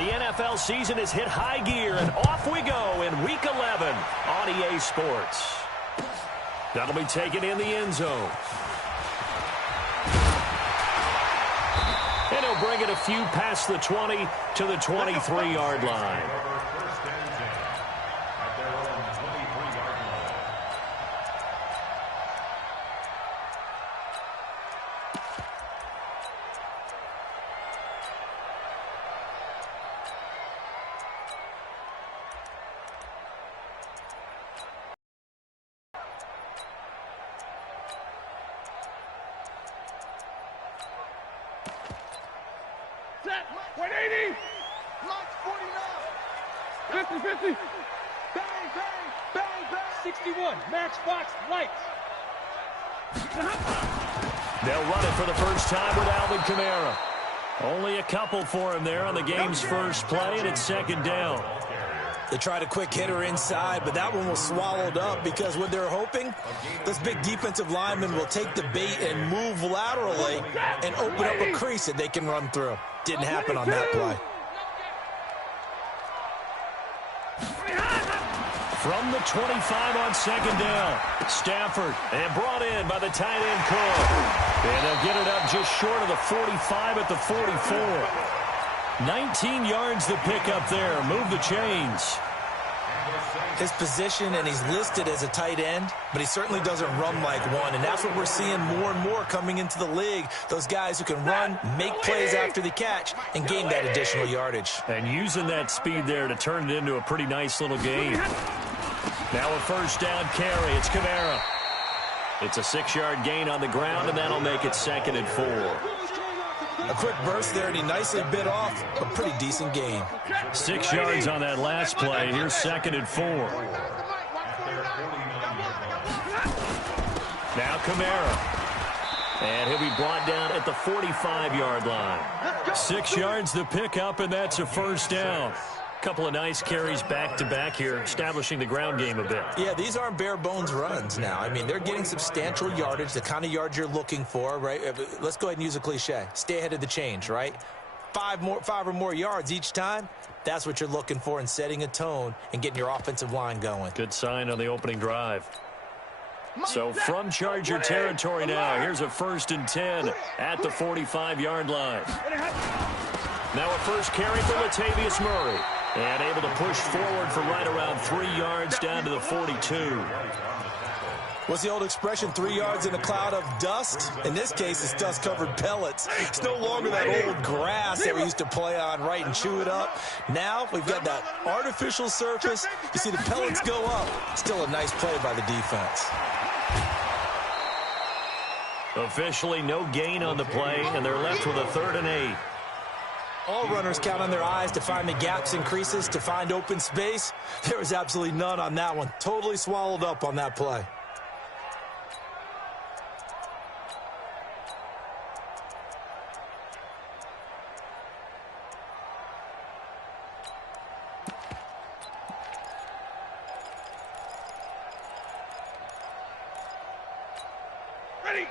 The NFL season has hit high gear, and off we go in Week 11 on EA Sports. That'll be taken in the end zone. And he'll bring it a few past the 20 to the 23-yard line. Set, 180. Launch 49. 50, 50. Bang, bang, bang, bang. 61, Matchbox lights. They'll run it for the first time with Alvin Kamara. Only a couple for him there on the game's first play, and it's second down. They tried a quick hitter inside, but that one was swallowed up because what they're hoping, this big defensive lineman will take the bait and move laterally and open up a crease that they can run through. Didn't happen on that play. From the 25 on second down, Stafford, and brought in by the tight end Cook. And they'll get it up just short of the 45 at the 44. 19 yards to pick up there. Move the chains. His position, and he's listed as a tight end, but he certainly doesn't run like one, and that's what we're seeing more and more coming into the league. Those guys who can run, make plays after the catch, and gain that additional yardage. And using that speed there to turn it into a pretty nice little game. Now a first down carry. It's Kamara. It's a 6-yard gain on the ground, and that'll make it 2nd and 4. A quick burst there, and he nicely bit off a pretty decent gain. 6 yards on that last play. Here's 2nd and 4. Now Kamara. And he'll be brought down at the 45-yard line. 6 yards to pick up, and that's a first down. Couple of nice carries back-to-back here, establishing the ground game a bit. Yeah, these aren't bare-bones runs now. I mean, they're getting substantial yardage, the kind of yards you're looking for, right? Let's go ahead and use a cliche. Stay ahead of the change, right? 5 or more yards each time, that's what you're looking for in setting a tone and getting your offensive line going. Good sign on the opening drive. So from Charger territory now, here's a 1st and 10 at the 45-yard line. Now a first carry for Latavius Murray. And able to push forward for right around 3 yards down to the 42. What's the old expression, 3 yards in a cloud of dust? In this case, it's dust-covered pellets. It's no longer that old grass that we used to play on, right, and chew it up. Now we've got that artificial surface. You see the pellets go up. Still a nice play by the defense. Officially no gain on the play, and they're left with a 3rd and 8. All runners count on their eyes to find the gaps and creases, to find open space. There was absolutely none on that one. Totally swallowed up on that play.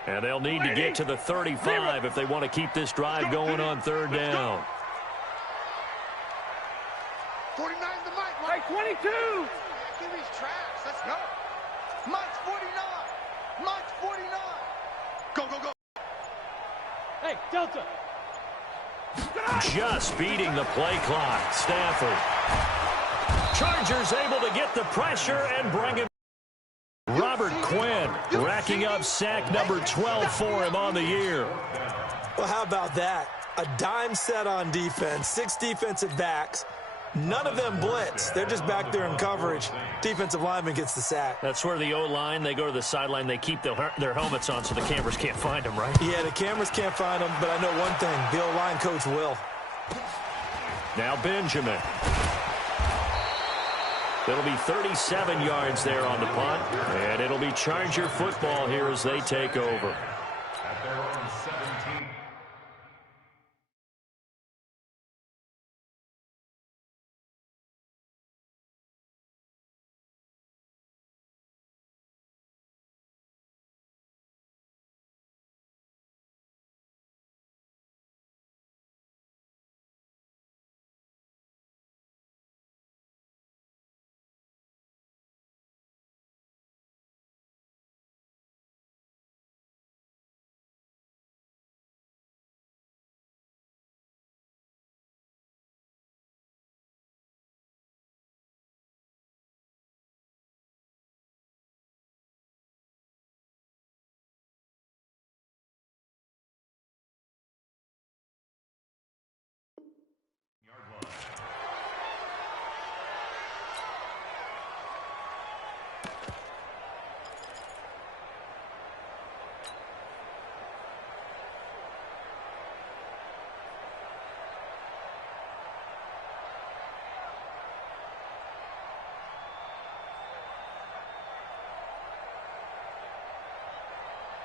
And they'll need to get to the 35 if they want to keep this drive going on 3rd down. 49 the mic, right? 22. Give these tracks. Let's go. Mike's 49. Mike's 49. Go, go, go. Hey, Delta. Just beating the play clock. Stafford. Chargers able to get the pressure and bring him. Robert Quinn racking up sack number 12 for him on the year. Well, how about that? A dime set on defense, 6 defensive backs. None of them blitz. They're just back there in coverage. Defensive lineman gets the sack. That's where the O-line, they go to the sideline, they keep their helmets on so the cameras can't find them, right? Yeah, the cameras can't find them, but I know one thing. The O-line coach will. Now Benjamin. It'll be 37 yards there on the punt, and it'll be Charger football here as they take over.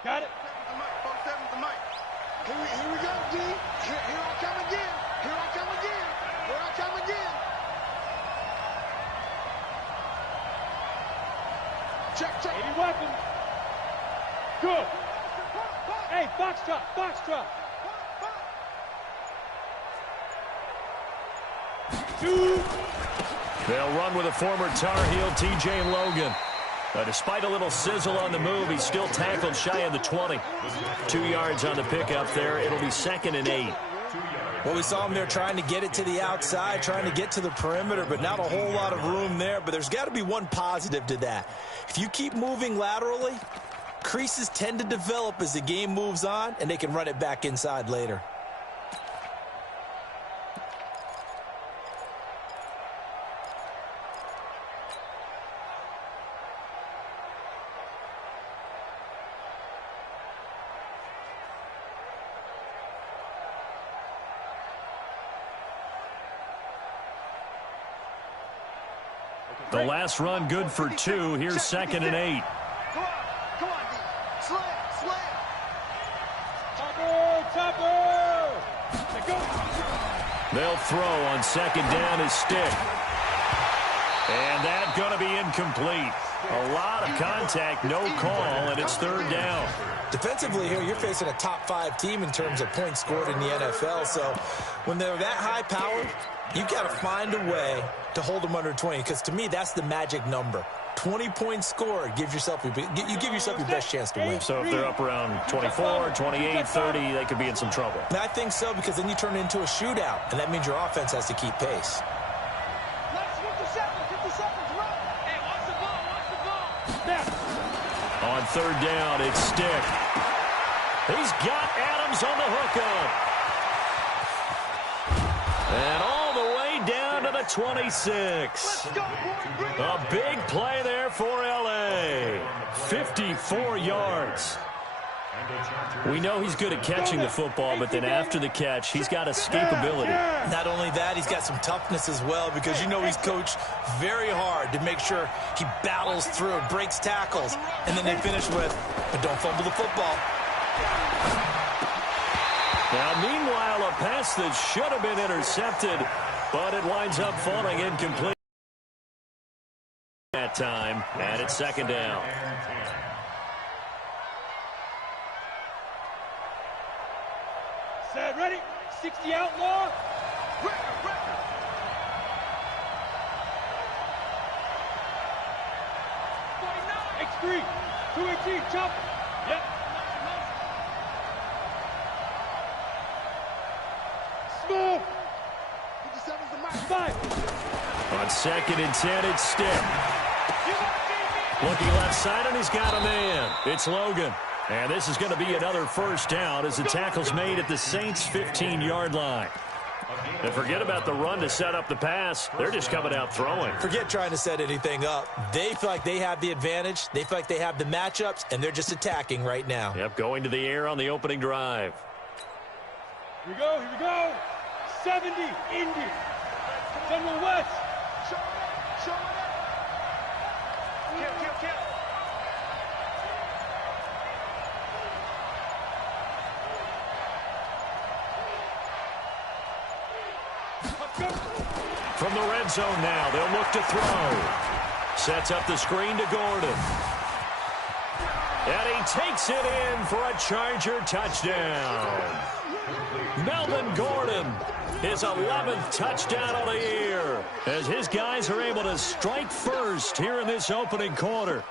Got it. Here we go, D. Here I come again. Here I come again. Here I come again. Check. 80 weapons. Good. Hey, box truck. Two. They'll run with a former Tar Heel, T.J. Logan. Despite a little sizzle on the move, he's still tackled shy of the 20. 2 yards on the pickup there. It'll be 2nd and 8. Well, we saw him there trying to get it to the outside, trying to get to the perimeter, but not a whole lot of room there. But there's got to be one positive to that. If you keep moving laterally, creases tend to develop as the game moves on, and they can run it back inside later. The last run good for 2. Here's 2nd and 8. Come on, D. Slam. Topper. Go. They'll throw on 2nd down his stick. And that's going to be incomplete. A lot of contact, no call, and it's 3rd down. Defensively here, you're facing a top 5 team in terms of points scored in the NFL. So when they're that high powered, you've got to find a way to hold them under 20, because to me, that's the magic number. 20 points scored, you give yourself your best chance to win. So if they're up around 24, 28, 30, they could be in some trouble. And I think so, because then you turn it into a shootout, and that means your offense has to keep pace. Let's 50 seconds, run. Hey, watch the ball. On 3rd down, it's Stick. He's got Adams on the hookup. And all the way down to the 26. A big play there for L.A. 54 yards. We know he's good at catching the football, but then after the catch, he's got escapability. Not only that, he's got some toughness as well, because you know he's coached very hard to make sure he battles through, breaks tackles, and then they finish with, but don't fumble the football. Now, meanwhile, a pass that should have been intercepted, but it winds up falling incomplete that time, and it's 2nd down. Set, ready? 60 outlaw. X3, 218, chop. Yep. Smooth. 57's the mark. 5. On 2nd and 10, it's Stick. Looking left side, and he's got a man. It's Logan. And this is going to be another 1st down as the tackle's made at the Saints' 15-yard line. And forget about the run to set up the pass. They're just coming out throwing. Forget trying to set anything up. They feel like they have the advantage. They feel like they have the matchups, and they're just attacking right now. Yep, going to the air on the opening drive. Here we go. 70, Indy. General West. Show it up. Kill. From the red zone now, they'll look to throw. Sets up the screen to Gordon. And he takes it in for a Charger touchdown. Melvin Gordon, his 11th touchdown of the year, as his guys are able to strike first here in this opening quarter.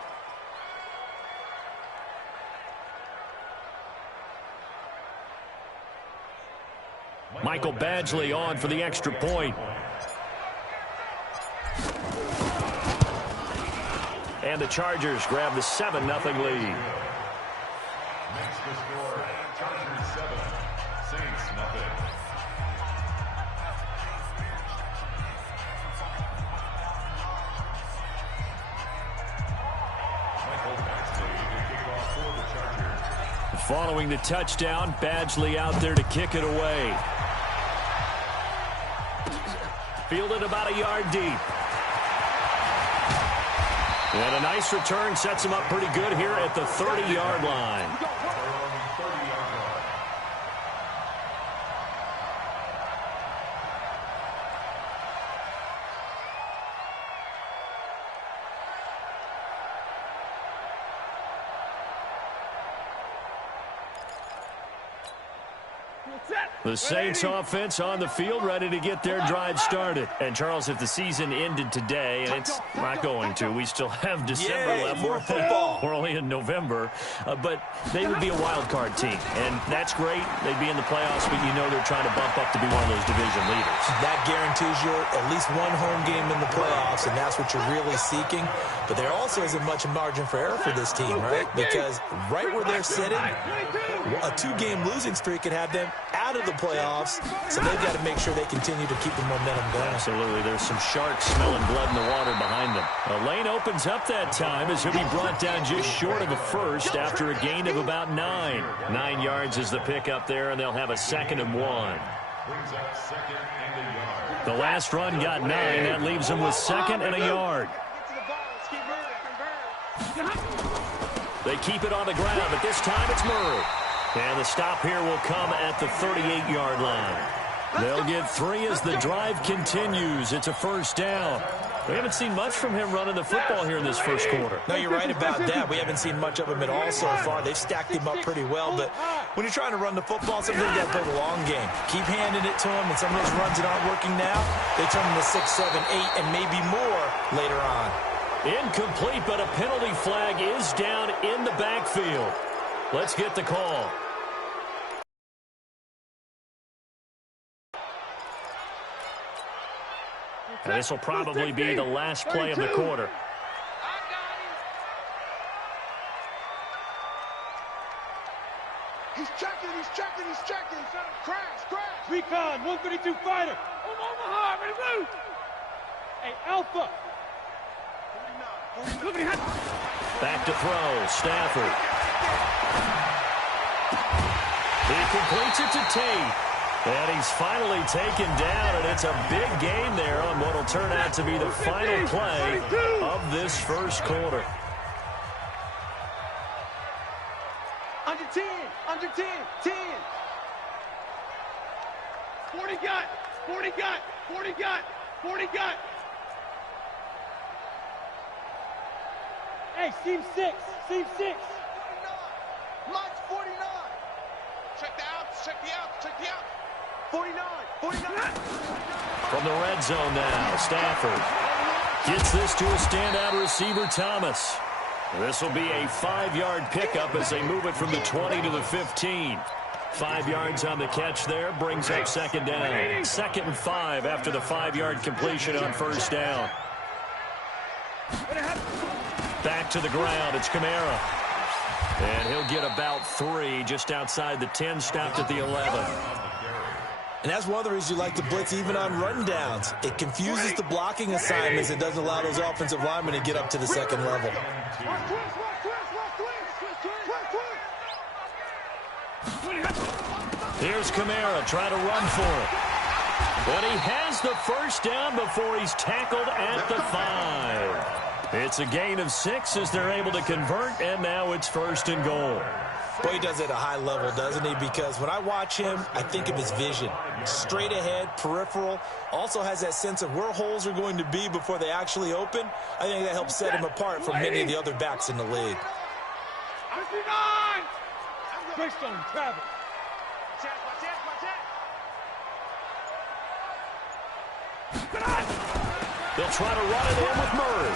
Michael Badgley on for the extra point. And the Chargers grab the 7-0 lead. Next to score, Chargers 7, Saints 0. Michael Badgley to kick off for the Chargers. Following the touchdown, Badgley out there to kick it away. Fielded about a yard deep. And a nice return sets him up pretty good here at the 30-yard line. The Saints offense on the field, ready to get their drive started. And, Charles, if the season ended today, and it's not going to, we still have December left. More football. We're only in November. But they would be a wild card team. And that's great. They'd be in the playoffs, but you know they're trying to bump up to be one of those division leaders. That guarantees you at least one home game in the playoffs, and that's what you're really seeking. But there also isn't much margin for error for this team, right? Because right where they're sitting, a 2-game losing streak could have them out of the playoffs, so they've got to make sure they continue to keep the momentum going. Absolutely. There's some sharks smelling blood in the water behind them. A lane opens up that time as he'll be brought down just short of a first after a gain of about 9. 9 yards is the pickup there, and they'll have a 2nd and 1. The last run got 9. That leaves them with 2nd and a yard. They keep it on the ground, but this time it's Murray. And the stop here will come at the 38-yard line. They'll get 3 as the drive continues. It's a first down. We haven't seen much from him running the football here in this first quarter. No, you're right about that. We haven't seen much of him at all so far. They've stacked him up pretty well, but when you're trying to run the football, sometimes you got to play the long game. Keep handing it to him, and some of those runs that aren't working now, they turn into 6, 7, 8, and maybe more later on. Incomplete, but a penalty flag is down in the backfield. Let's get the call. And this will probably be the last play of the quarter. He's checking. Crash. Recon, 132 fighter. Omaha, ready to move. Hey, Alpha. Back to throw, Stafford. He completes it to Tate. And he's finally taken down, and it's a big gain there on what will turn out to be the final play of this first quarter. Under 10. 10. 40 got. Hey, seam 6. 49. Mike's 49. Check the out. 49. From the red zone now, Stafford gets this to a standout receiver, Thomas. This will be a 5-yard pickup as they move it from the 20 to the 15. 5 yards on the catch there, brings up 2nd down. 2nd and 5 after the 5-yard completion on first down. Back to the ground, it's Kamara. And he'll get about 3 just outside the 10, stopped at the 11. And that's one of the reasons you like to blitz even on rundowns. It confuses the blocking assignments. It doesn't allow those offensive linemen to get up to the 2nd level. Here's Kamara trying to run for it. But he has the first down before he's tackled at the 5. It's a gain of 6 as they're able to convert, and now it's 1st and goal. Boy, he does it at a high level, doesn't he? Because when I watch him, I think of his vision. Straight ahead, peripheral. Also has that sense of where holes are going to be before they actually open. I think that helps set him apart from many of the other backs in the league. Greystone, travel. They'll try to run it in with Murray.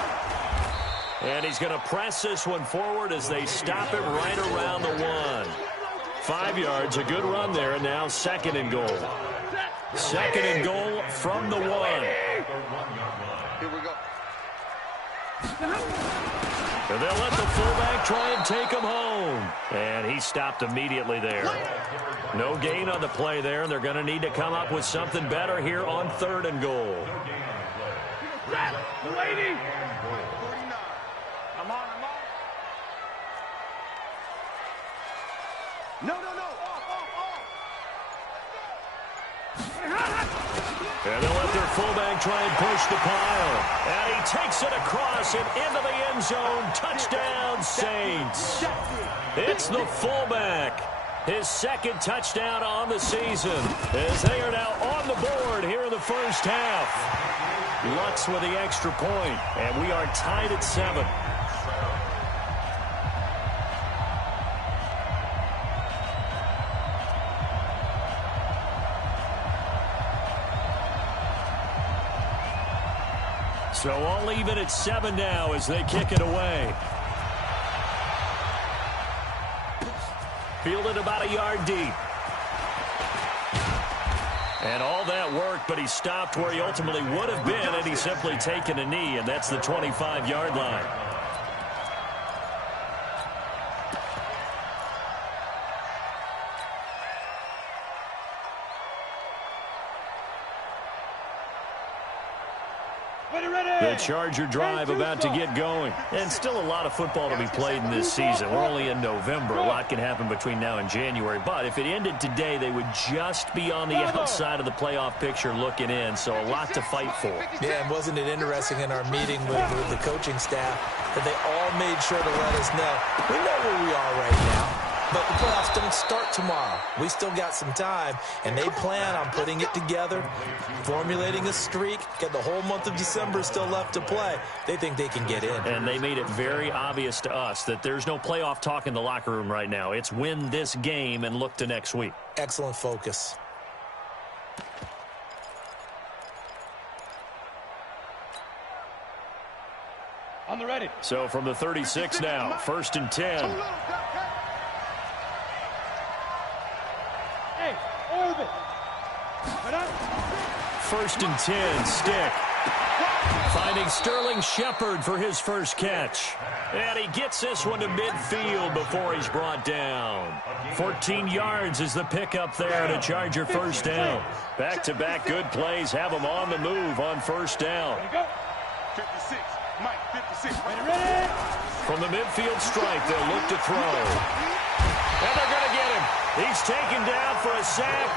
And he's going to press this one forward as they stop it right around the 1. 5 yards, a good run there, and now 2nd and goal. 2nd and goal from the 1. Here we go. And they'll let the fullback try and take him home. And he stopped immediately there. No gain on the play there, and they're going to need to come up with something better here on 3rd and goal. Waiting. No. And they'll let their fullback try and push the pile. And he takes it across and into the end zone. Touchdown, Saints. It's the fullback. His second touchdown on the season as they are now on the board here in the first half. Lutz with the extra point, and we are tied at 7. So all even at 7 now as they kick it away. Fielded about a yard deep. And all that worked, but he stopped where he ultimately would have been, and he's simply taken a knee, and that's the 25-yard line. The Charger drive about to get going. And still a lot of football to be played in this season. We're only in November. A lot can happen between now and January. But if it ended today, they would just be on the outside of the playoff picture looking in. So a lot to fight for. Yeah, and wasn't it interesting in our meeting with the coaching staff that they all made sure to let us know, we know where we are right now. But the playoffs don't start tomorrow. We still got some time, and they plan on putting it together, formulating a streak, get the whole month of December still left to play. They think they can get in. And they made it very obvious to us that there's no playoff talk in the locker room right now. It's win this game and look to next week. Excellent focus. On the ready. So from the 36 now, 1st and 10. Hey, orbit. 1st and 10, Stick. Finding Sterling Shepard for his first catch. And he gets this one to midfield before he's brought down. 14 yards is the pickup there to Charger first down. Back-to-back good plays have him on the move on first down. 56, Mike, 56. Ready. From the midfield stripe, they'll look to throw. And they're going to get him. He's taken down for a sack.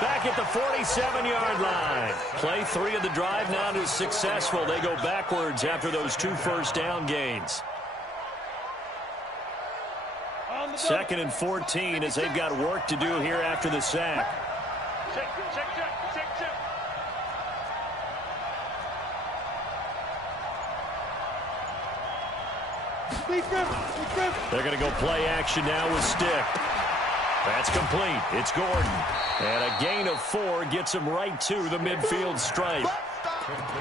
Back at the 47-yard line. Play 3 of the drive now is successful. They go backwards after those 2 first down gains. 2nd and 14 as they've got work to do here after the sack. Check. They're going to go play action now with Stick. That's complete. It's Gordon. And a gain of 4 gets him right to the midfield stripe.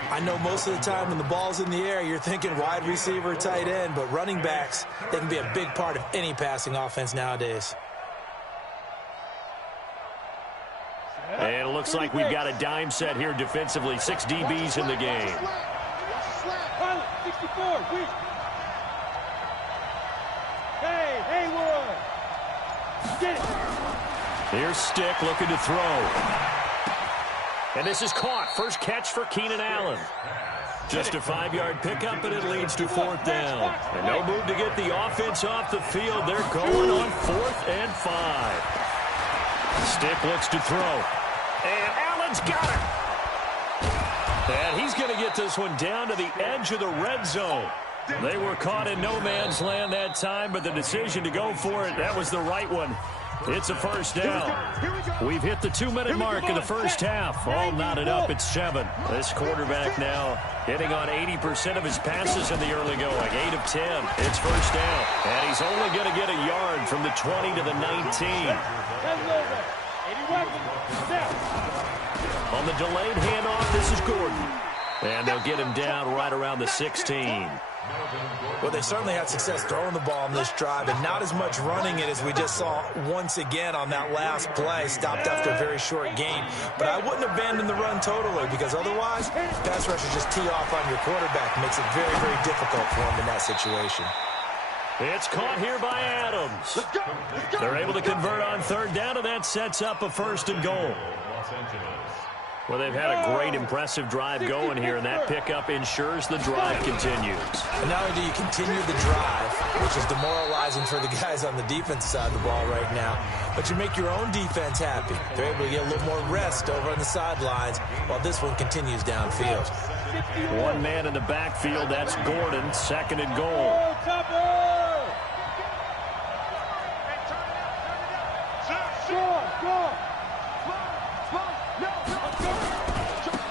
I know most of the time when the ball's in the air, you're thinking wide receiver, tight end, but running backs, they can be a big part of any passing offense nowadays. And it looks like we've got a dime set here defensively. 6 DBs in the game. Pilot, 64, weak. Hey, Haywood. Get it. Here's Stick looking to throw. And this is caught. First catch for Keenan Allen. Just a 5-yard pickup, and it leads to 4th down. And no move to get the offense off the field. They're going on 4th and 5. Stick looks to throw. And Allen's got it. And he's going to get this one down to the edge of the red zone. They were caught in no man's land that time, but the decision to go for it, that was the right one. It's a first down. We've hit the 2-minute mark of the first half. All knotted up at 7. This quarterback now hitting on 80% of his passes in the early going. 8 of 10. It's first down. And he's only going to get a yard from the 20 to the 19. On the delayed handoff, this is Gordon. And they'll get him down right around the 16. Well, they certainly had success throwing the ball on this drive, and not as much running it as we just saw once again on that last play. Stopped after a very short gain. But I wouldn't abandon the run totally, because otherwise, pass rushers just tee off on your quarterback. Makes it very, very difficult for him in that situation. It's caught here by Adams. They're able to convert on 3rd down, and that sets up a 1st and goal. Well, they've had a great, impressive drive going here, and that pickup ensures the drive continues. And not only do you continue the drive, which is demoralizing for the guys on the defense side of the ball right now, but you make your own defense happy. They're able to get a little more rest over on the sidelines while this one continues downfield. One man in the backfield, that's Gordon, second and goal.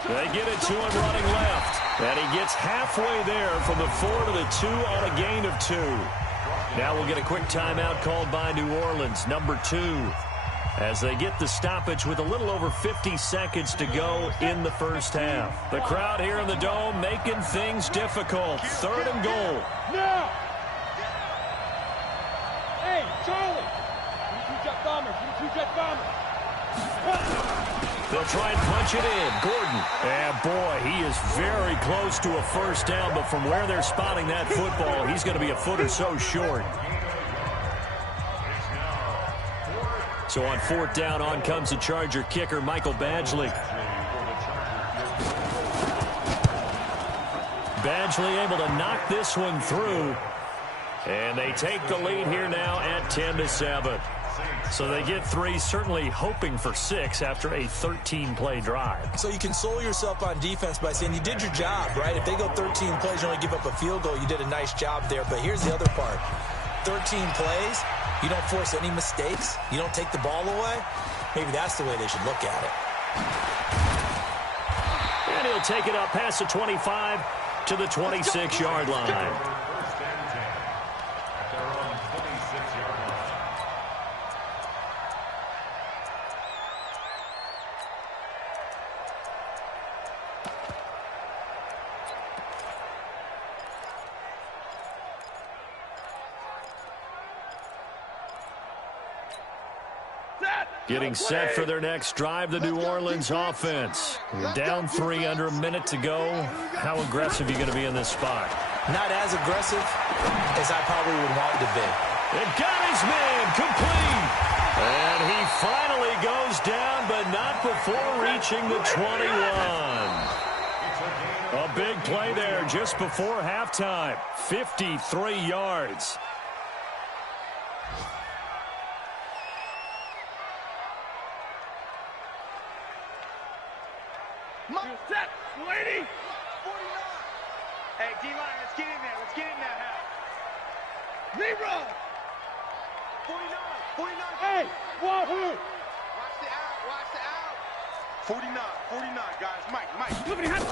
They get it to him running left. And he gets halfway there from the 4 to the 2 on a gain of 2. Now we'll get a quick timeout called by New Orleans, number 2, as they get the stoppage with a little over 50 seconds to go in the first half. The crowd here in the Dome making things difficult. Third and goal. Now! Hey, Charlie! Two-jet bombers, two-jet bombers. They'll try and punch it in. Gordon. And boy, he is very close to a first down, but from where they're spotting that football, he's going to be a foot or so short. So on fourth down, on comes the Charger kicker, Michael Badgley. Badgley able to knock this one through. And they take the lead here now at 10-7. So they get 3, certainly hoping for 6 after a 13-play drive. So you console yourself on defense by saying you did your job, right? If they go 13 plays, you only give up a field goal, you did a nice job there. But here's the other part. 13 plays, you don't force any mistakes, you don't take the ball away. Maybe that's the way they should look at it. And he'll take it up past the 25 to the 26-yard line. Getting set for their next drive, the New Orleans offense. Down 3, under a minute to go. How aggressive are you going to be in this spot? Not as aggressive as I probably would want to be. It got his man complete. And he finally goes down, but not before reaching the 21. A big play there just before halftime. 53 yards. Set, lady! 49. Hey, D-line, let's get in there. Let's get in there, Hal. Leroy! 49. 49. Hey, Wahoo! Watch the out. Watch the out. 49. 49, guys. Mike. Look at him.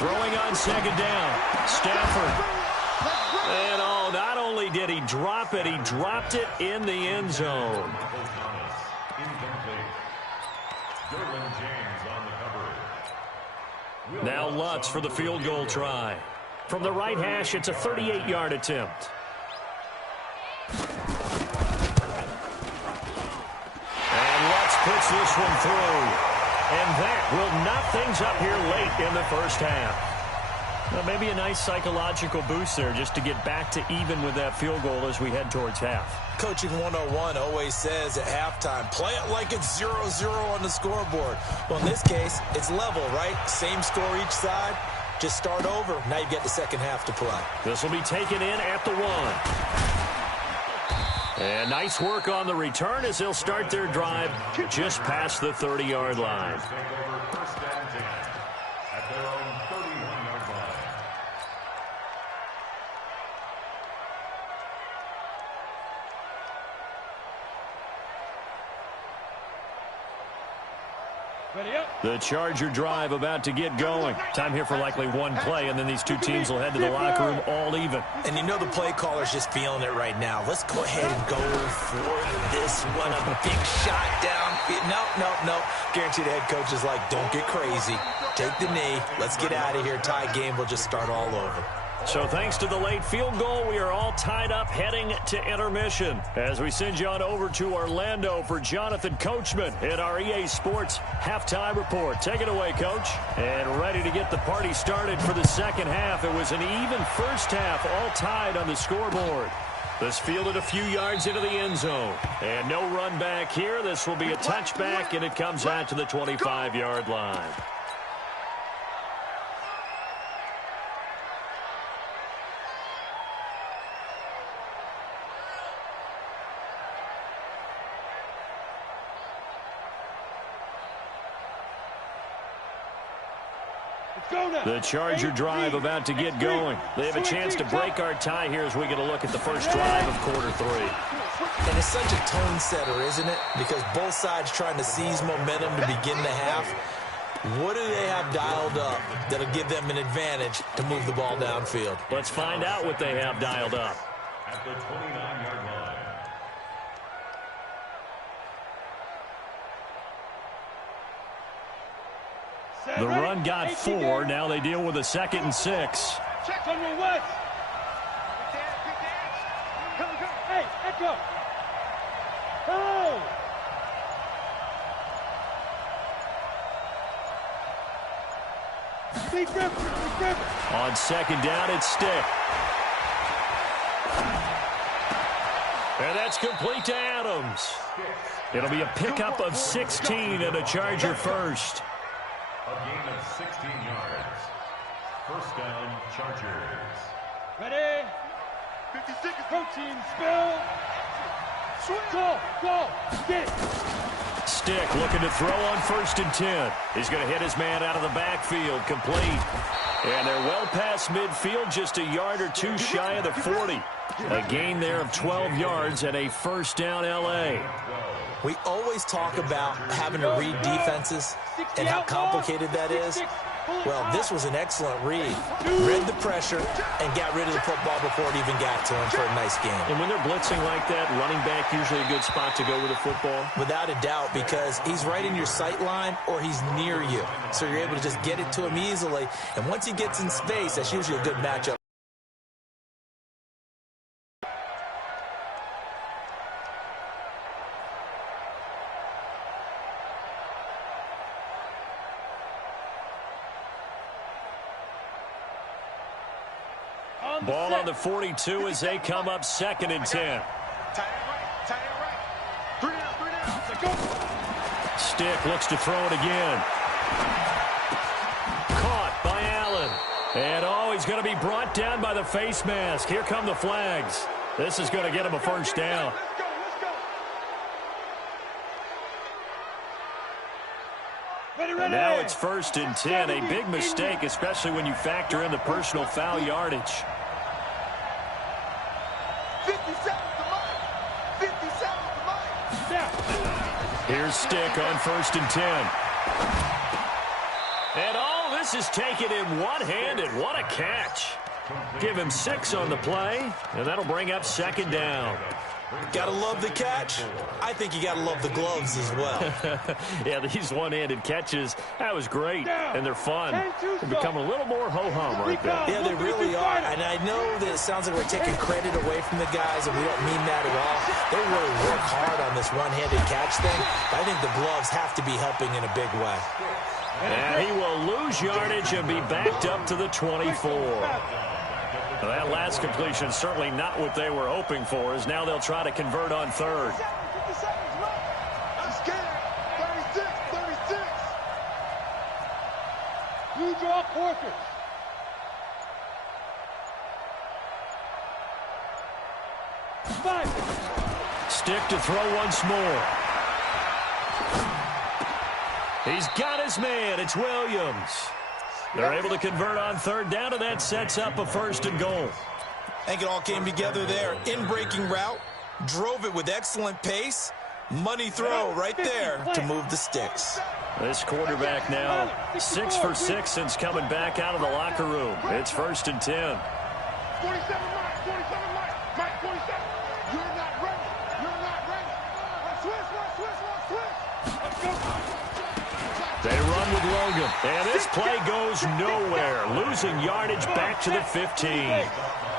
Throwing on second down. Stafford. And oh, not only did he drop it, he dropped it in the end zone. Now Lutz for the field goal try. From the right hash, it's a 38-yard attempt. And Lutz puts this one through. And that will knock things up here late in the first half. Well, maybe a nice psychological boost there just to get back to even with that field goal as we head towards half. Coaching 101 always says at halftime, play it like it's 0-0 on the scoreboard. Well, in this case, it's level, right? Same score each side. Just start over. Now you get the second half to play. This will be taken in at the 1. And nice work on the return as they'll start their drive just past the 30-yard line. The Charger drive about to get going. Time here for likely one play, and then these two teams will head to the locker room all even. And you know the play caller's just feeling it right now. Let's go ahead and go for this one. A big shot down. No. Guaranteed the head coach is like, don't get crazy. Take the knee. Let's get out of here. Tie game. We'll just start all over. So thanks to the late field goal, we are all tied up heading to intermission. As we send you on over to Orlando for Jonathan Coachman at our EA Sports Halftime Report. Take it away, Coach. And ready to get the party started for the second half. It was an even first half, all tied on the scoreboard. This fielded a few yards into the end zone. And no run back here. This will be a touchback, and it comes out to the 25-yard line. The Charger drive about to get going. They have a chance to break our tie here as we get a look at the first drive of quarter 3. And it's such a tone setter, isn't it? Because both sides trying to seize momentum to begin the half. What do they have dialed up that'll give them an advantage to move the ball downfield? Let's find out what they have dialed up. At the 29-yard line. The run got 4. Now they deal with a 2nd and 6. Check on your West. Hey, Echo. Oh. Be different. On 2nd down, it's Stick. And that's complete to Adams. It'll be a pickup of 16 and a Charger first. A gain of 16 yards. First down, Chargers. Ready? 50 seconds. Protein spill. Go. Get. Stick looking to throw on 1st and 10. He's going to hit his man out of the backfield. Complete. And they're well past midfield, just a yard or 2 shy of the 40. A gain there of 12 yards and a first down L.A. We always talk about having to read defenses and how complicated that is. Well, this was an excellent read. Read the pressure and got rid of the football before it even got to him for a nice game. And when they're blitzing like that, running back usually a good spot to go with the football? Without a doubt, because he's right in your sight line or he's near you. So you're able to just get it to him easily. And once he gets in space, that's usually a good matchup. Ball on the 42 as they come up 2nd and 10. Tight end right. 3 down. Let's go. Stick looks to throw it again. Caught by Allen. And, he's going to be brought down by the face mask. Here come the flags. This is going to get him a first down. And now it's 1st and 10. A big mistake, especially when you factor in the personal foul yardage. 57 to mine. 57 to mine. Here's Stick on 1st and 10. And this is taken in one-handed. What a catch. Give him 6 on the play, and that'll bring up 2nd down. Gotta love the catch. I think you gotta love the gloves as well. Yeah, these one-handed catches, that was great, and they're fun. They're becoming a little more ho-hum right there. Yeah, they really are, and I know that it sounds like we're taking credit away from the guys, and we don't mean that at all. They really work hard on this one-handed catch thing, but I think the gloves have to be helping in a big way. And he will lose yardage and be backed up to the 24. Well, that last completion certainly not what they were hoping for, as now they'll try to convert on 3rd. I'm scared. 36. You draw quarters. Stick to throw once more. He's got his man. It's Williams. They're able to convert on 3rd down, and that sets up a 1st and goal. I think it all came together there. In-breaking route, drove it with excellent pace. Money throw right there to move the sticks. This quarterback now 6 for 6 since coming back out of the locker room. It's 1st and 10. 47 Mike, 47. You're not ready. Switch. Let's go. They run with Logan, and this play goes nowhere, losing yardage back to the 15.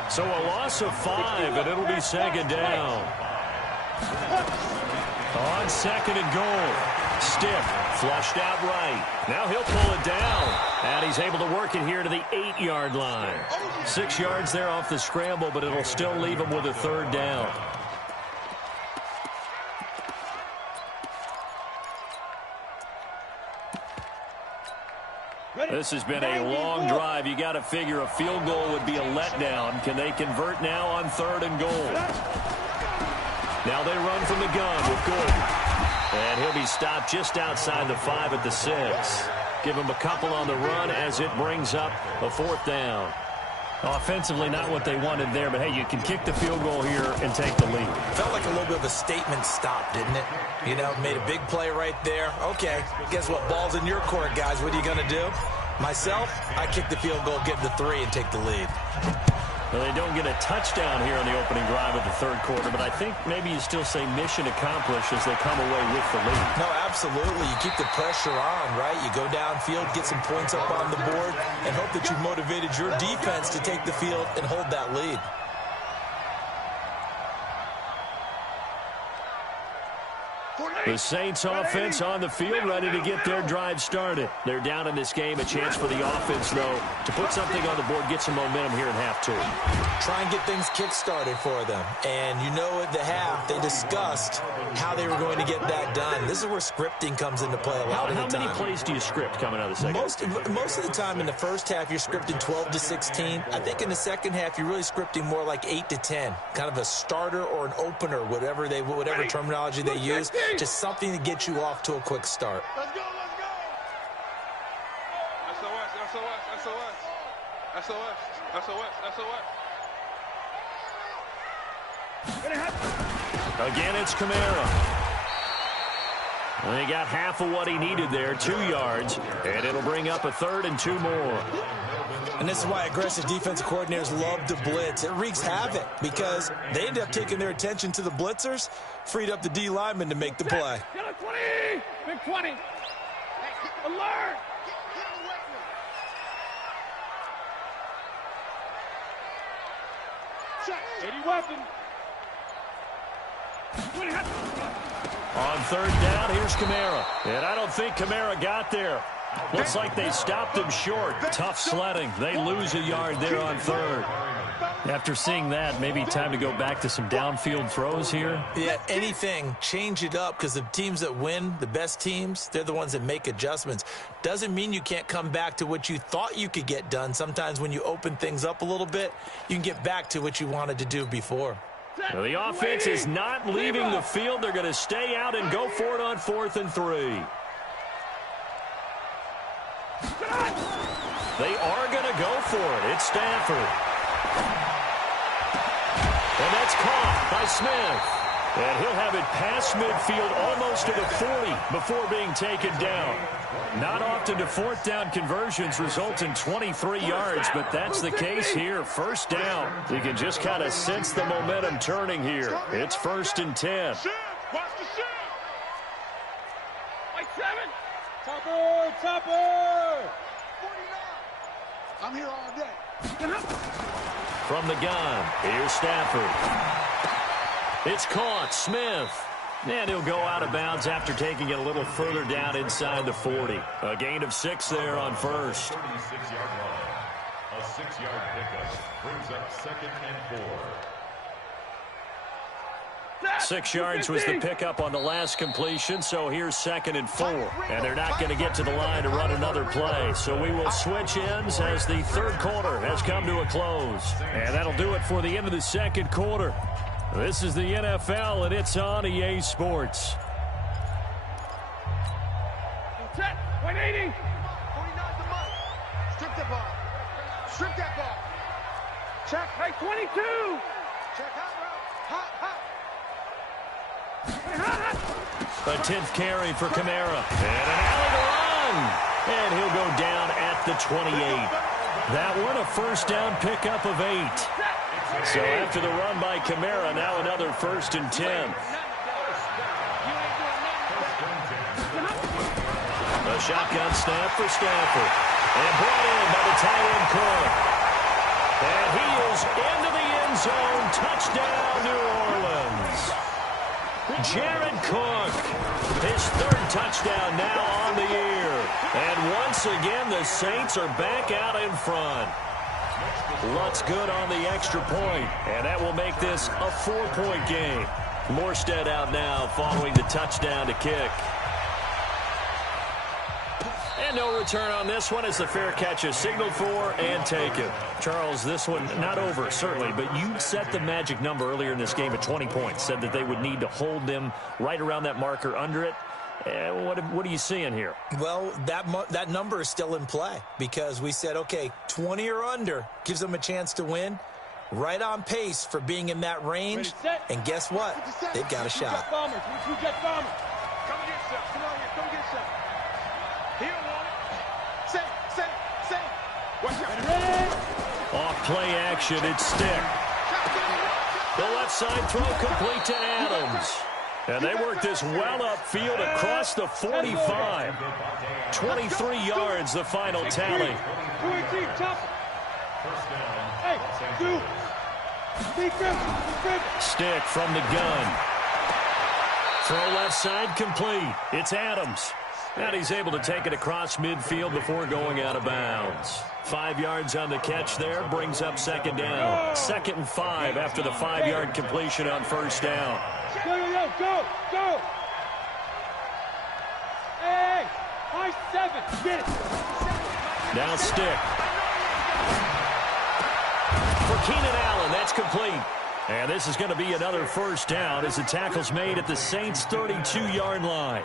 So a loss of 5, and it'll be 2nd down. On 2nd and goal, Stick flushed out right. Now he'll pull it down, and he's able to work it here to the 8-yard line. 6 yards there off the scramble, but it'll still leave him with a 3rd down. This has been a long drive. You got to figure a field goal would be a letdown. Can they convert now on 3rd and goal? Now they run from the gun with Gordon. And he'll be stopped just outside the 5 at the 6. Give them a couple on the run as it brings up a 4th down. Offensively, not what they wanted there, but, hey, you can kick the field goal here and take the lead. Felt like a little bit of a statement stop, didn't it? You know, made a big play right there. Okay, guess what? Ball's in your court, guys. What are you going to do? Myself, I kick the field goal, get the 3, and take the lead. Well, they don't get a touchdown here on the opening drive of the 3rd quarter, but I think maybe you still say mission accomplished as they come away with the lead. No, absolutely. You keep the pressure on, right? You go downfield, get some points up on the board, and hope that you've motivated your defense to take the field and hold that lead. The Saints offense on the field, ready to get their drive started. They're down in this game. A chance for the offense, though, to put something on the board, get some momentum here in half 2. Try and get things kick-started for them. And you know at the half, they discussed how they were going to get that done. This is where scripting comes into play a lot of the time. How many plays do you script coming out of the second? Most of the time in the first half, you're scripting 12 to 16. I think in the second half, you're really scripting more like 8 to 10. Kind of a starter or an opener, whatever terminology they use. Just something to get you off to a quick start. Let's go, let's go. Again, it's Kamara. And he got half of what he needed there, 2 yards, and it'll bring up a 3rd and 2 more. And this is why aggressive defensive coordinators love to blitz. It wreaks havoc because they end up taking their attention to the blitzers, freed up the D lineman to make the play. Get a 20! Big 20! Alert! 80 weapon. On 3rd down, here's Kamara. And I don't think Kamara got there. Looks like they stopped him short. Tough sledding. They lose a yard there on 3rd. After seeing that, maybe time to go back to some downfield throws here. Yeah, anything, change it up, because the teams that win, the best teams, they're the ones that make adjustments. Doesn't mean you can't come back to what you thought you could get done. Sometimes when you open things up a little bit, you can get back to what you wanted to do before. Well, the offense is not leaving the field. They're going to stay out and go for it on 4th and 3. They are going to go for it. It's Stafford. And that's caught by Smith. And he'll have it past midfield almost to the 40 before being taken down. Not often do 4th down conversions result in 23 yards, but that's the case here. 1st down. You can just kind of sense the momentum turning here. It's 1st and 10. Watch the shit. Like 7. Topper! 49. I'm here all day. From the gun, here's Stafford. It's caught. Smith. And he'll go out of bounds after taking it a little further down inside the 40. A gain of 6 there on 1st. 36-yard line. A 6-yard pickup brings up 2nd and 4. 6 yards was the pickup on the last completion, so here's 2nd and 4. And they're not going to get to the line to run another play. So we will switch ends as the 3rd quarter has come to a close. And that'll do it for the end of the 2nd quarter. This is the NFL, and it's on EA Sports. 180. 49 the money. Strip that ball. Strip that ball. Check. Hey, 22. Check hot route. Hot. A 10th carry for Kamara. And an alley to run. And he'll go down at the 28. That one, a 1st down pickup of 8. So after the run by Kamara, now another 1st and 10. A shotgun snap for Stafford. And brought in by the tight end Cook. And he is into the end zone. Touchdown, New Orleans. Jared Cook, his 3rd touchdown now on the year. And once again, the Saints are back out in front. Lutz good on the extra point, and that will make this a 4-point game. Morstead out now following the touchdown to kick. And no return on this one as the fair catch is signaled for and taken. Charles, this one not over, certainly, but you set the magic number earlier in this game at 20 points, said that they would need to hold them right around that marker under it. What are you seeing here? Well, that number is still in play because we said, okay, 20 or under gives them a chance to win. Right on pace for being in that range. And guess what? They've got a shot. Come get some. Come get some. He'll want it. Say. Watch out. Off play action, it's Stick. The left side throw complete to Adams. And they work this well upfield across the 45. 23 yards, the final tally. Stick from the gun. Throw left side complete. It's Adams. And he's able to take it across midfield before going out of bounds. 5 yards on the catch there, brings up second down. 2nd and 5 after the 5-yard completion on first down. Go! Hey, high 7, get it. Now Stick. For Keenan Allen, that's complete. And this is going to be another first down as the tackle's made at the Saints' 32-yard line.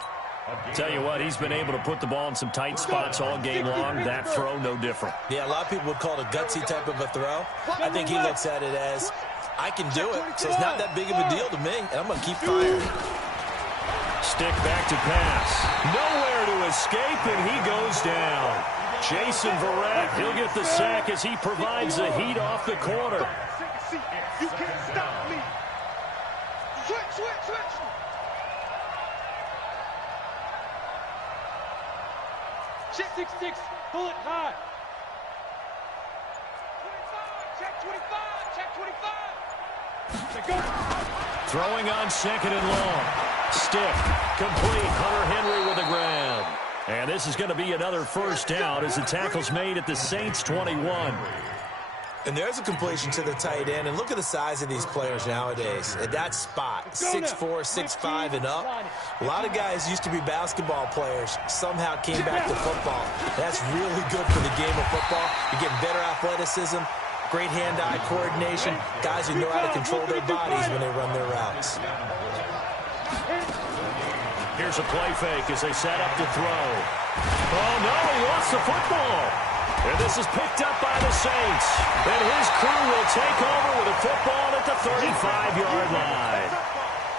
Tell you what, he's been able to put the ball in some tight spots all game long. That throw, no different. Yeah, a lot of people would call it a gutsy type of a throw. I think he looks at it as, I can do it, so it's not that big of a deal to me, and I'm going to keep firing. Stick back to pass. Nowhere to escape, and he goes down. Jason Verrett, he'll get the sack as he provides the heat off the corner. You can't stop me. Switch. 6-6, pull it high. 25, check 25. Throwing on 2nd and long. Stick, complete. Hunter Henry with the grab. And this is going to be another first down as the tackle's made at the Saints' 21. And there's a completion to the tight end. And look at the size of these players nowadays. At that spot, 6'4", 6'5", and up. A lot of guys used to be basketball players. Somehow came back to football. That's really good for the game of football. You're getting better athleticism, great hand-eye coordination, guys who know how to control their bodies when they run their routes. Here's a play fake as they set up to throw. Oh, no, he lost the football. And this is picked up by the Saints. And his crew will take over with a football at the 35-yard line.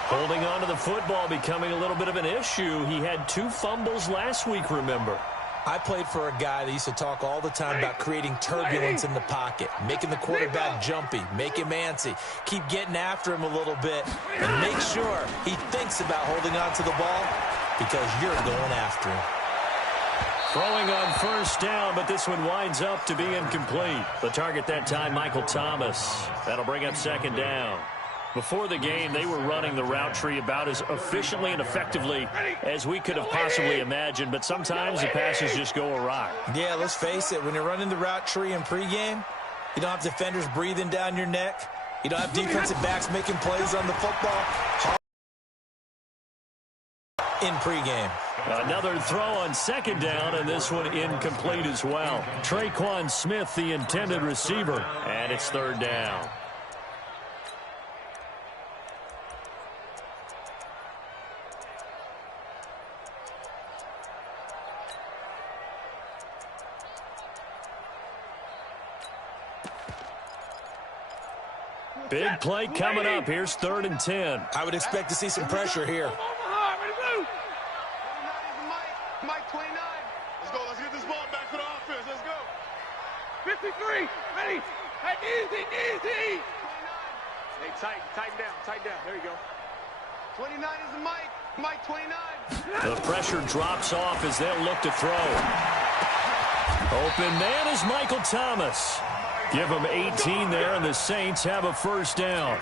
Holding on to the football becoming a little bit of an issue. He had 2 fumbles last week, remember. I played for a guy that used to talk all the time about creating turbulence in the pocket, making the quarterback jumpy, make him antsy, keep getting after him a little bit, and make sure he thinks about holding on to the ball because you're going after him. Throwing on first down, but this one winds up to be incomplete. The target that time, Michael Thomas. That'll bring up second down. Before the game, they were running the route tree about as efficiently and effectively as we could have possibly imagined, but sometimes the passes just go awry. Yeah, let's face it, when you're running the route tree in pregame, you don't have defenders breathing down your neck. You don't have defensive backs making plays on the football. In pregame. Another throw on second down, and this one incomplete as well. Traquan Smith, the intended receiver, and it's third down. Big play coming up. Here's 3rd and 10. I would expect to see some pressure here. Mike 29. Let's go. Let's get this ball back for the offense. Let's go. 53. Ready. Easy. 29. Hey, tighten down. There you go. 29 is the Mike. Mike 29. The pressure drops off as they'll look to throw. Open man is Michael Thomas. Give him 18 there, and the Saints have a first down.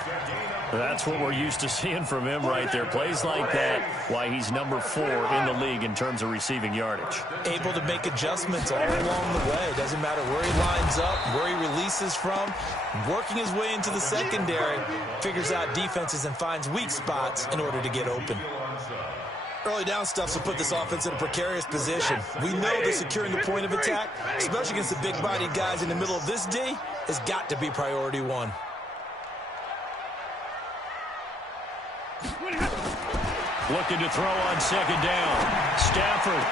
That's what we're used to seeing from him right there. Plays like that, why he's number 4 in the league in terms of receiving yardage. Able to make adjustments all along the way. Doesn't matter where he lines up, where he releases from. Working his way into the secondary, figures out defenses and finds weak spots in order to get open. Early down stuff will put this offense in a precarious position. We know that securing the point of attack, especially against the big-bodied guys in the middle of this D, has got to be priority 1. Looking to throw on second down. Stafford.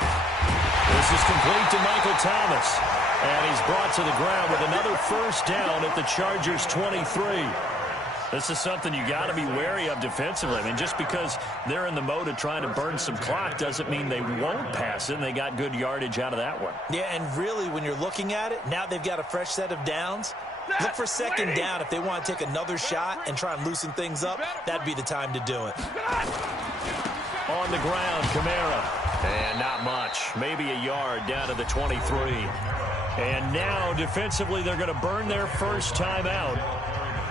This is complete to Michael Thomas. And he's brought to the ground with another first down at the Chargers' 23. This is something you got to be wary of defensively. I mean, just because they're in the mode of trying to burn some clock doesn't mean they won't pass it, and they got good yardage out of that one. Yeah, and really, when you're looking at it, now they've got a fresh set of downs. Look for second down if they want to take another shot and try and loosen things up. That'd be the time to do it. On the ground, Kamara. And not much. Maybe a yard down to the 23. And now, defensively, they're going to burn their first timeout.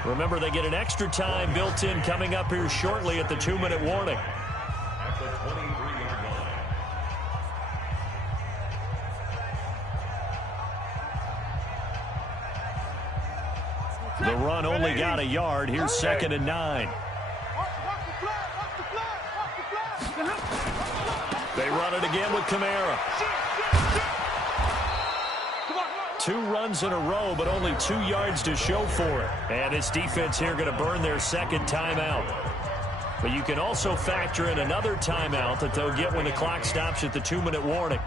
Remember, they get an extra time built in coming up here shortly at the 2-minute warning. At the 23-yard line. The run only got a yard. Here's 2nd and 9. They run it again with Kamara. 2 runs in a row, but only 2 yards to show for it. And this defense here going to burn their second timeout. But you can also factor in another timeout that they'll get when the clock stops at the 2-minute warning.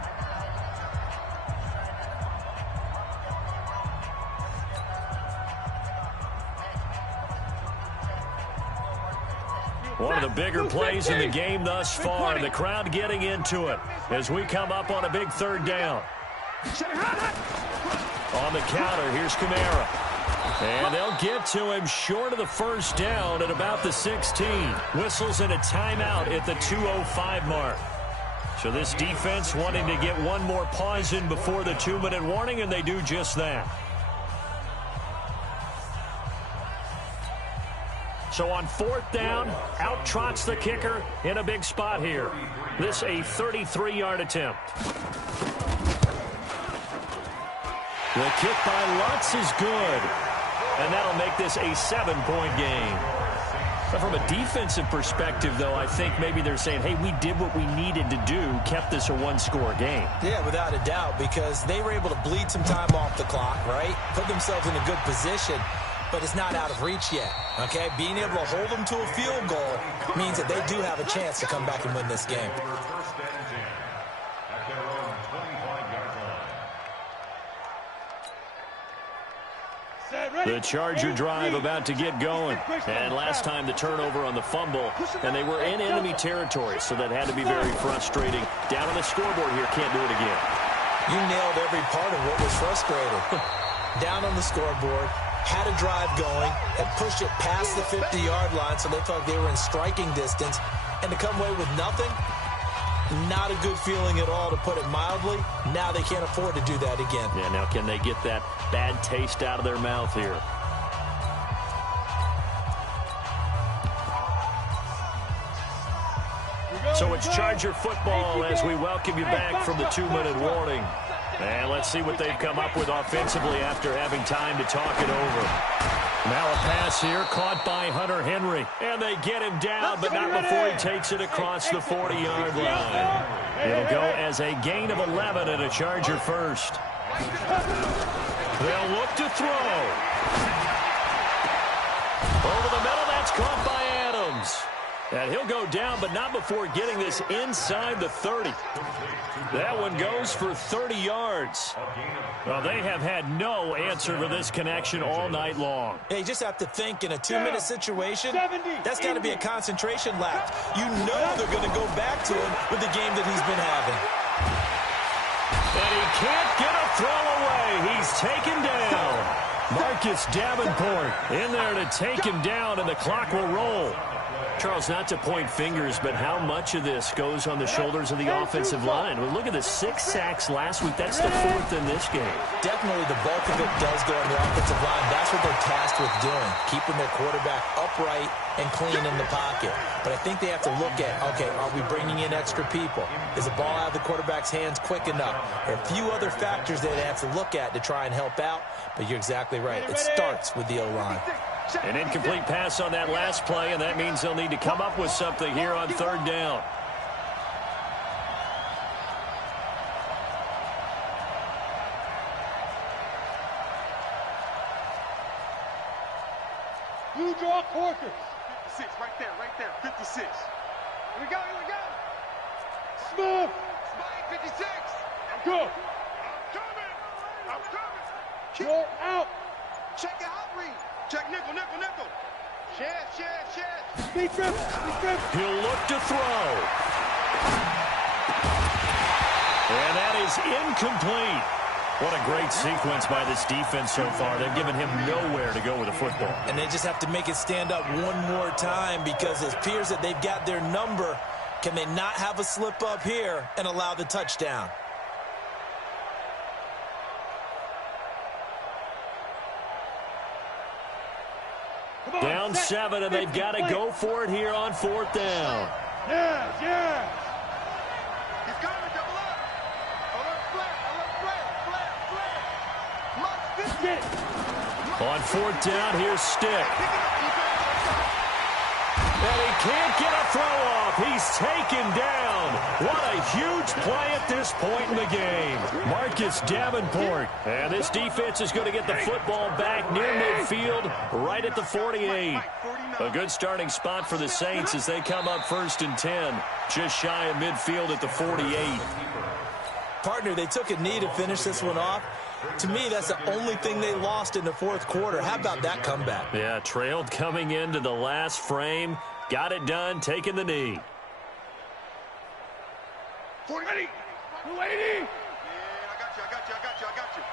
One of the bigger plays in the game thus far. The crowd getting into it as we come up on a big 3rd down. On the counter, here's Kamara. And they'll get to him short of the first down at about the 16. Whistles and a timeout at the 2:05 mark. So this defense wanting to get one more pause in before the 2-minute warning, and they do just that. So on 4th down, out trots the kicker in a big spot here. This a 33-yard attempt. The kick by Lutz is good. And that'll make this a 7-point game. But from a defensive perspective, though, I think maybe they're saying, hey, we did what we needed to do, kept this a 1-score game. Yeah, without a doubt, because they were able to bleed some time off the clock, right? Put themselves in a good position, but it's not out of reach yet, okay? Being able to hold them to a field goal means that they do have a chance to come back and win this game. First and 10 at their own 25-yard line. The Charger drive about to get going. And last time the turnover on the fumble, and they were in enemy territory, so that had to be very frustrating. Down on the scoreboard here, can't do it again. You nailed every part of what was frustrating. Down on the scoreboard, had a drive going, and pushed it past the 50-yard line so they felt they were in striking distance, and to come away with nothing, not a good feeling at all, to put it mildly. Now they can't afford to do that again. Yeah, now can they get that bad taste out of their mouth here? So it's Charger football as we welcome you back from the 2-minute warning. And let's see what they've come up with offensively after having time to talk it over. Now a pass here caught by Hunter Henry. And they get him down, but not before he takes it across the 40-yard line. It'll go as a gain of 11 and a Charger first. They'll look to throw. Over the middle, that's caught by Adams. And he'll go down, but not before getting this inside the 30. That one goes for 30 yards. Well, they have had no answer for this connection all night long. Yeah, you just have to think in a 2-minute situation, that's got to be a concentration lapse. You know they're going to go back to him with the game that he's been having. And he can't get a throw away. He's taken down. Marcus Davenport in there to take him down, and the clock will roll. Charles, not to point fingers, but how much of this goes on the shoulders of the offensive line? Well, look at the 6 sacks last week. That's the 4th in this game. Definitely the bulk of it does go on the offensive line. That's what they're tasked with doing, keeping their quarterback upright and clean in the pocket. But I think they have to look at, okay, are we bringing in extra people? Is the ball out of the quarterback's hands quick enough? There are a few other factors that they have to look at to try and help out, but you're exactly right. It starts with the O-line. An incomplete pass on that last play, and that means they'll need to come up with something here on 3rd down. Blue draw Corker. 56, right there, 56. Here we go, here we go. Smooth. Spike 56. Go. I'm coming. I'm coming. Go out. Check your hot read. Check nickel, nickel, nickel. Share. Speed grip. He'll look to throw. And that is incomplete. What a great sequence by this defense so far. They've given him nowhere to go with the football. And they just have to make it stand up one more time because it appears that they've got their number. Can they not have a slip up here and allow the touchdown? Down 7, and they've got to go for it here on 4th down. Yeah. He's coming, double up. Alert flat. Must Get it. On 4th down, here's Stick. And he can't get a throw off. He's taken down. What a huge play at this point in the game. Marcus Davenport. And this defense is going to get the football back near midfield, right at the 48. A good starting spot for the Saints as they come up 1st and 10, just shy of midfield at the 48. Partner, they took a knee to finish this one off. To me, that's the only thing they lost in the 4th quarter. How about that comeback? Yeah, trailed coming into the last frame. Got it done, taking the knee. 40. 280. Yeah, I got you.